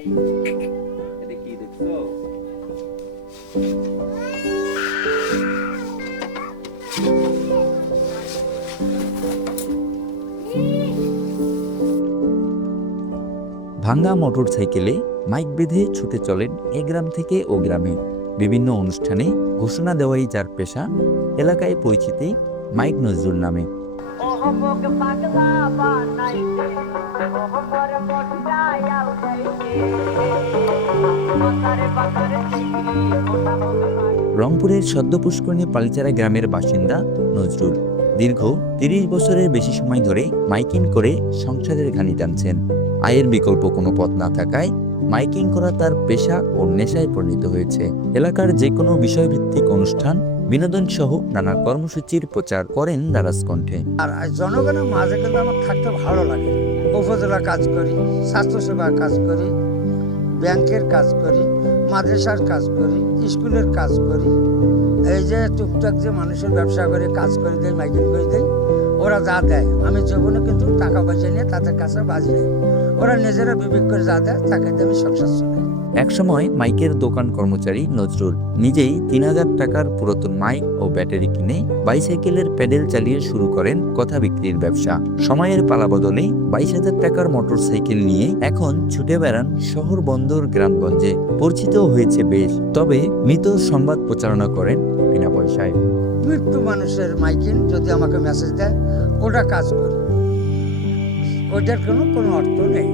এটা কি দেখছ? ভাঙ্গা মোটর সাইকেলে মাইক বেঁধে ছুটে চলেন এ গ্রাম থেকে ও গ্রামে। বিভিন্ন অনুষ্ঠানে ঘোষণা দেওয়াই যার পেশা এলাকায় পরিচিতি মাইক নজরুল নামে। পাগলা বানাইতে রংপুরের সদ্য পুষ্করণী পালিচারা গ্রামের বাসিন্দা নজরুল। দীর্ঘ তিরিশ বছরের বেশি সময় ধরে মাইকিং করে সংসারের ঘানি টানছেন। আয়ের বিকল্প কোনো পথ না থাকায় মাইকিং করা তার পেশা ও নেশায় পরিণত হয়েছে। এলাকার যে কোনো বিষয়ভিত্তিক অনুষ্ঠান বিনোদন সহ নানা কর্মসূচির প্রচার করেন দারাজ কণ্ঠে। আর জনগণের মাঝে কিন্তু আমার থাকতে ভালো লাগে। উপজেলা কাজ করি স্বাস্থ্যসেবার কাজ করি ব্যাংকের কাজ করি, মাদ্রাসার কাজ করি, স্কুলের কাজ করি। এই যে টুকটাক যে মানুষের ব্যবসা করে, কাজ করে দেয় মাইকিং করে দেয় ওরা যা দেয়। আমি জীবনে কিন্তু টাকা পয়সা নিয়ে তাদের কাছে বাজি নেই। ওরা নিজেরা বিবেক করে যা দেয়, তাকে আমি সংসার চলাই। একসময় মাইকের দোকান কর্মচারী নজরুল নিজেই তিন হাজার টাকার পুরাতন মাইক ও ব্যাটারি কিনে বাইসাইকেলের প্যাডেল চালিয়ে শুরু করেন কথা বিক্রির ব্যবসা। সময়ের পালা বদলে বাইশ হাজার টাকার মোটরসাইকেল নিয়ে এখন ছুটে বেড়ান শহর বন্দর গ্রামগঞ্জে। পরিচিত হয়েছে বেশ, তবে মৃত সংবাদ প্রচারণা করেন বিনা পয়সায়। মৃত্যু মানুষের মাইকিন যদি আমাকে মেসেজ দেয়, ওটা কাজ করি। ওটার কোনো কোনো অর্থ নেই।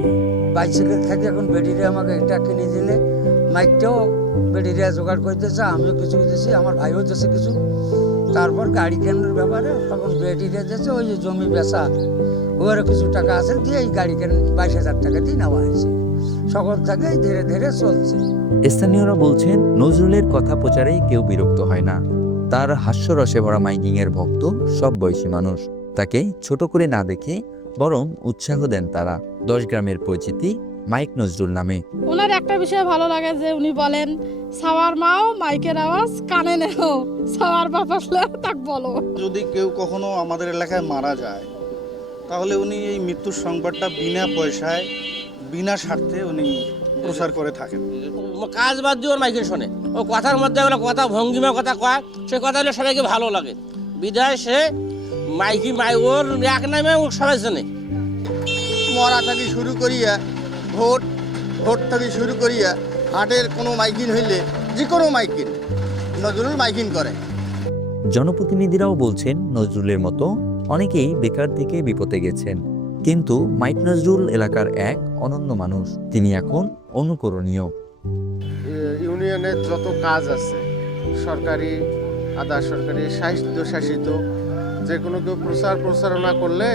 বাইসাইকেল থেকে এখন বেডিরে আমাকে এটা কিনে দিলে, মাইকটাও বেডিরে জোগাড় করে দিয়েছে আমিও কিছু দিয়েছি আমার ভাইও দিয়েছে কিছু। তারপর গাড়ি কেনার ব্যাপারে তখন বেডিরে দিয়েছে ওই যে জমি বেচা, ওর কিছু টাকা আছে, দিয়ে এই গাড়ি কেন বাইশ হাজার টাকা দিয়ে নেওয়া হয়েছে। সকল থেকে ধীরে ধীরে চলছে। স্থানীয়রা বলছেন নজরুলের কথা প্রচারে কেউ বিরক্ত হয় না। তার হাস্যরসে ভরা মাইকিং এর ভক্ত সব বয়সী মানুষ। তাকে ছোট করে না দেখে বরং উৎসাহ দেন তারা। দশ গ্রামের পরিচিতি মাইক নজরুল নামে। ওনার একটা বিষয় ভালো লাগে যে উনি বলেন সাওয়ার মাও মাইকের আওয়াজ কানে নেও। সাওয়ার বাবা তাক বলো। যদি কেউ কখনো আমাদের এলাকায় মারা যায় তাহলে উনি এই মৃত্যুর সংবাদটা বিনা পয়সায় বিনা স্বার্থে উনি প্রচার করে থাকেন। কাজ বাদ দিয়ে ওর শোনে ও কথার মধ্যে ওগুলো কথা ভঙ্গিমা কথা কয় সে কথা হলে সবাইকে ভালো লাগে। বিদায় সে মাইকি মাই ওর এক নামে ও সবাই শোনে মরা থেকে শুরু করিয়া ভোট ভোট থেকে শুরু করিয়া হাটের কোনো মাইকিন হইলে যে কোনো মাইকিন নজরুল মাইকিন করে। জনপ্রতিনিধিরাও বলছেন নজরুলের মতো অনেকেই বেকার থেকে বিপদে গেছেন। কিন্তু মাইক নজরুল এলাকার এক অনন্য মানুষ। তিনি এখন অনুকরণীয়। ইউনিয়নের যত কাজ আছে সরকারি আধা সরকারি সাহিত্য শাসিত যে কোনো কেউ প্রচার প্রচারণা করলে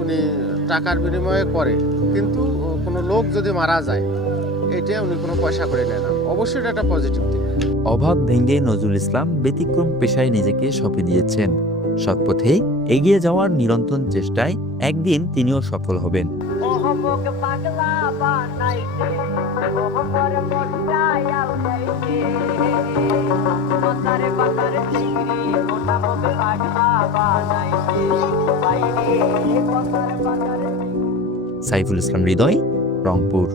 উনি টাকার বিনিময়ে করে। কিন্তু কোনো লোক যদি মারা যায় এটা উনি কোনো পয়সা করে নেয় না। অবশ্যই এটা একটা পজিটিভ দিক। অভাব ভেঙে নজরুল ইসলাম ব্যতিক্রম পেশায় নিজেকে সঁপে দিয়েছেন। সৎপথে এগিয়ে যাওয়ার নিরন্তর চেষ্টায় একদিন তিনিও সফল হবেন। সাইফুল ইসলাম হৃদয় রংপুর।